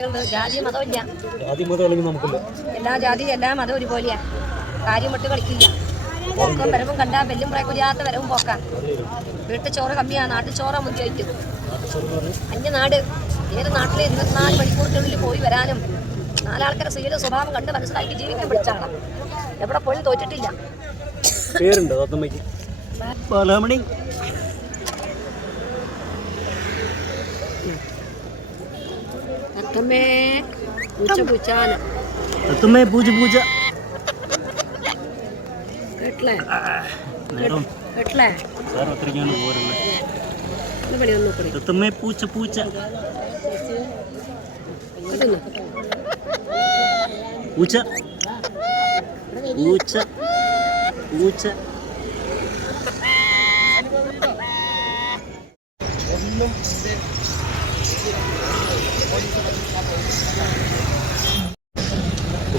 ജാതി മതമില്ല. ജാതി മതം നമുക്കില്ല. എല്ലാ ജാതി എല്ലാ മതം ഒരുപോലെയാ. കാര്യം വിട്ട് കളിക്കില്ല. പോക്കും വരവും കണ്ടാ വെല്ലും പ്രയക്കുരിയാത്ത വരവും പോക്കാം. വീട്ടിൽ ചോറ് കമ്മിയാ നാട്ടിൽ ചോറ മുന്തിയായിട്ട് അന്യ നാട് ഏത് നാട്ടിലെ ഇരുപത്തിനാല് മണിക്കൂറിനുള്ളിൽ പോയി വരാനും നാലാൾക്കാരെ സ്ത്രീയുടെ സ്വഭാവം കണ്ട് മനസ്സിലാക്കി ജീവിക്കാൻ പിടിച്ചാണ് എവിടെ പോലും തോറ്റിട്ടില്ല. പേരുണ്ടോ തത്തമ്മയ്ക്ക് ബാലാമണി അത്തമ്മേ പൂച്ച പൂച്ചാന തത്തമ്മേ പൂജ പൂജ കേട്ടില്ലേ നേരം കേട്ടില്ലേ സാർ അത്രയ്ക്കാണ് പോരുന്നത് ഒന്ന് പണി ഒന്ന് കൂടി തത്തമ്മേ പൂച്ച പൂച്ച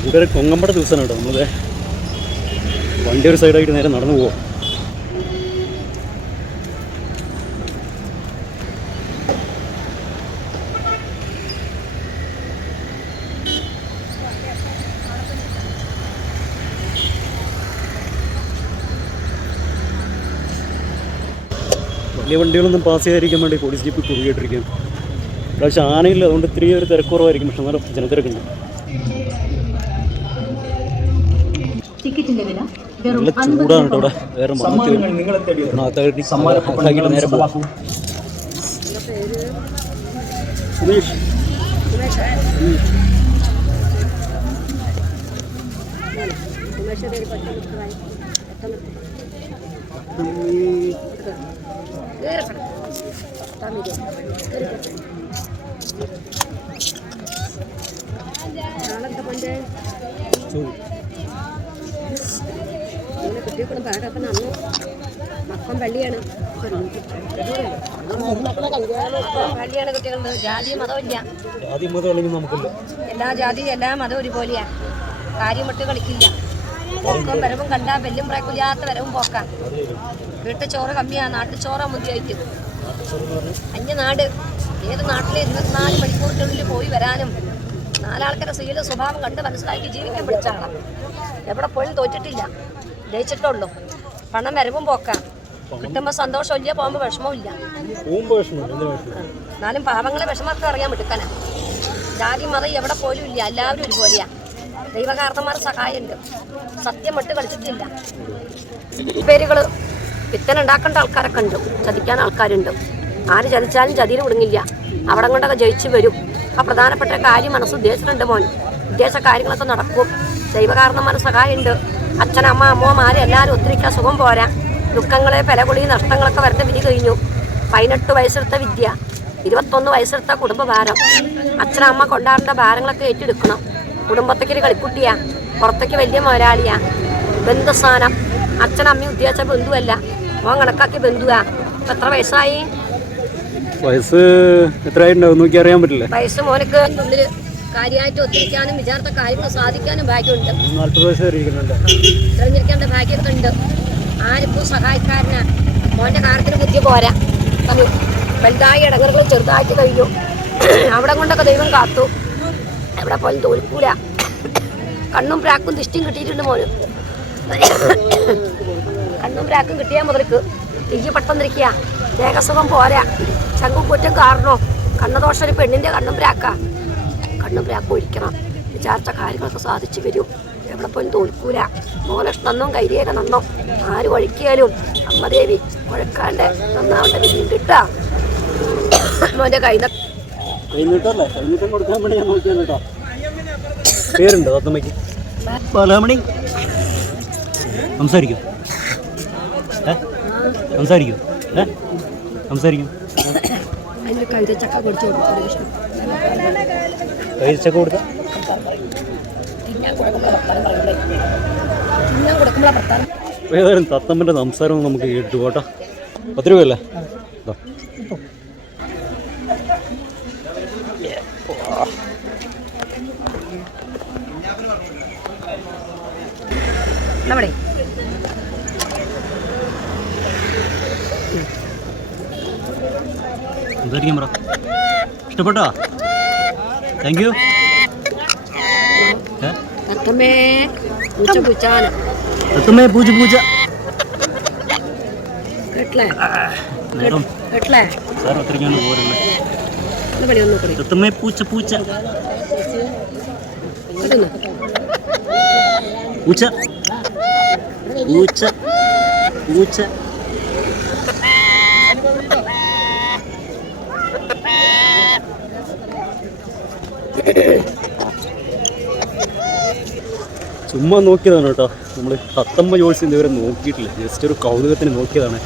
ഇവിടെ കൊങ്ങമ്പട ദിവസമാണ് കേട്ടോ. നമ്മളത് വണ്ടി ഒരു സൈഡായിട്ട് നേരെ നടന്നു പോവാം. വലിയ വണ്ടികളൊന്നും പാസ് ചെയ്യാതിരിക്കാൻ വേണ്ടി പോലീസ് ജീപ്പ് കുറുകിയിട്ടിരിക്കുകയാണ്. പ്രാവശ്യം ആനയില്ല അതുകൊണ്ട് ഇത്തിരി ഒരു തിരക്കുറവായിരിക്കും. പക്ഷെ നല്ല ജനത്തിരക്കുണ്ട്. ടിക്കറ്റിന്റെ വില നല്ല ചൂടാണ് കേട്ടോ ഇവിടെ വേറെ അകത്താക്കിയിട്ട് നേരെ പോവാം. സുമേഷ് കുട്ടികളും പാടൊക്കെ നന്നു മക്കം പള്ളിയാണ് പള്ളിയാണ് കുട്ടികളുടെ ജാതി മതമില്ല ജാതി മതം നമുക്കില്ല. എല്ലാ ജാതി എല്ലാ മതം ഒരുപോലെയാ. കാര്യം വിട്ട് കളിക്കില്ല. പോക്കും വരവും കണ്ടാ വെല്ലും പ്രായക്കുരിയാത്ത വരവും പോക്കാം. വീട്ടു ചോറ് കമ്മിയാ നാട്ടിൽ ചോറ മുന്തിയായിട്ട് അന്യ നാട് ഏത് നാട്ടിലെ ഇരുപത്തിനാല് മണിക്കൂറിനുള്ളിൽ പോയി വരാനും. നാലാൾക്കാരെ സ്ത്രീയുടെ സ്വഭാവം കണ്ട് മനസ്സിലാക്കി ജീവിക്കാൻ പിടിച്ചാണ് എവിടെ പോയി തോറ്റിട്ടില്ല. ജയിച്ചിട്ടുള്ളൂ. പണം വരവും പോക്കാം. കിട്ടുമ്പോൾ സന്തോഷമില്ല പോകുമ്പോൾ വിഷമമില്ല എന്നാലും പാവങ്ങളെ വിഷമമൊക്കെ അറിയാൻ വിട്ടുക്കാനാ ജാതി മതം എവിടെ പോലും ഇല്ല. എല്ലാവരും ഒരുപോലെയാണ് ദൈവകാർത്തന്മാർ സഹായമുണ്ട് സത്യം വിട്ട് കളിച്ചിട്ടില്ല. പേരുകൾ വിത്തനുണ്ടാക്കേണ്ട ആൾക്കാരൊക്കെ ഉണ്ട്. ചതിക്കാൻ ആൾക്കാരുണ്ട്. ആര് ചതിച്ചാലും ചതിയിൽ വിടുങ്ങില്ല അവിടെ കൊണ്ടൊക്കെ ജയിച്ചു വരും. ആ പ്രധാനപ്പെട്ട കാര്യം മനസ്സ് ഉദ്ദേശിച്ചിട്ടുണ്ട് മോൻ. ഉദ്ദേശ കാര്യങ്ങളൊക്കെ നടക്കും. ദൈവകാരണന്മാർ സഹായമുണ്ട് അച്ഛനമ്മ അമ്മമാര് എല്ലാവരും ഒത്തിരിക്ക സുഖം പോരാ. ദുഃഖങ്ങളെ പിലകുളി നഷ്ടങ്ങളൊക്കെ വരുന്ന വിധി കഴിഞ്ഞു. പതിനെട്ട് വയസ്സെടുത്ത വിദ്യ ഇരുപത്തൊന്ന് വയസ്സെടുത്ത കുടുംബഭാരം. അച്ഛനമ്മ കൊണ്ടാടേണ്ട ഭാരങ്ങളൊക്കെ ഏറ്റെടുക്കണം. കുടുംബത്തേക്ക് ഒരു കളിക്കുട്ടിയാ. പുറത്തേക്ക് വലിയ മുതലാളിയാ ബന്ധുസ്ഥാനം. അച്ഛനമ്മ ഉദ്ദേശിച്ച ബന്ധുവല്ല. മോൻ കണക്കാക്കിയ ബന്ധുവാ. എത്ര വയസ്സായി? വയസ്സ് എത്രയായിട്ടുണ്ടാവും? നോക്കി അറിയാൻ പറ്റില്ല. വയസ്സ് മോനക്ക് കാര്യമായിട്ട് ഒത്തിരിക്കാനും വിചാരിച്ച കാര്യങ്ങൾ സാധിക്കാനും ഭാഗ്യമുണ്ട്. നാൽപ്പത് വയസ്സ് വരെ ഇരിക്കുന്നുണ്ട് തെരഞ്ഞെടുക്കേണ്ട ഭാഗ്യമൊക്കെ ഉണ്ട് ആർക്കും സഹായക്കാരനാ? മോന്റെ കാര്യത്തിന് ബുദ്ധി പോരാ. വലുതായ ഇടങ്ങറുകൾ ചെറുതായിട്ട് കഴിഞ്ഞു. അവിടെ കൊണ്ടൊക്കെ ദൈവം കാത്തു. എവിടെ പോലും തോൽക്കൂല. കണ്ണും പ്രാക്കും ദിഷ്ടിയും കിട്ടിയിട്ടുണ്ട് മോന്. കണ്ണും പ്രാക്കും കിട്ടിയാൽ മുതൽക്ക്. തീയ പെട്ടെന്നിരിക്കുക ദേഹസുഖം പോരാ. ചങ്കും കുറ്റം കാരണോ? കണ്ണദോഷം ഒരു പെണ്ണിന്റെ കണ്ണും പ്രാക്ക. കണ്ണും പ്രാക്കും ഒഴിക്കണം. വിചാരിച്ച കാര്യങ്ങളൊക്കെ സാധിച്ചു വരും. എവിടെ പോലും തോൽക്കൂല. മോലക്ഷ് നന്നോ കൈരിയൊക്കെ നന്നോ. ആര് വഴിക്കിയാലും അമ്മദേവി കുഴക്കാണ്ട് നന്നാവണ്ട വിധിയും കിട്ടാ മോന്റെ കൈ നോക്കിയാണ് കേട്ടോ. പേരുണ്ടോ സംസാരിക്കും. സംസാരിക്കും. ഏ? സംസാരിക്കും. അതിന് കൈതച്ചക്ക കൊടുത്തു കൊടുക്കും ഏതായാലും തത്തമ്മന്റെ സംസാരം നമുക്ക് കേട്ടു കേട്ടോ പത്ത് രൂപയല്ലേ. നമ്മുടെ സംസാരിക്കാൻ പറ. ഇഷ്ടപ്പെട്ടോ? താങ്ക് യു എത്തുമേ പൂജ പൂജ നേരം സാർ ഒന്ന് കൂടി എത്തുമേ പൂച്ച പൂച്ച. പൂച്ച. പൂച്ച. പൂച്ച. ചുമ്മാ നോക്കിയതാണ് കേട്ടോ. നമ്മൾ തത്തമ്മ ജോത്സ്യം ഇതുവരെ നോക്കിയിട്ടില്ല. ജസ്റ്റ് ഒരു കൗതുകത്തിന് നോക്കിയതാണ്.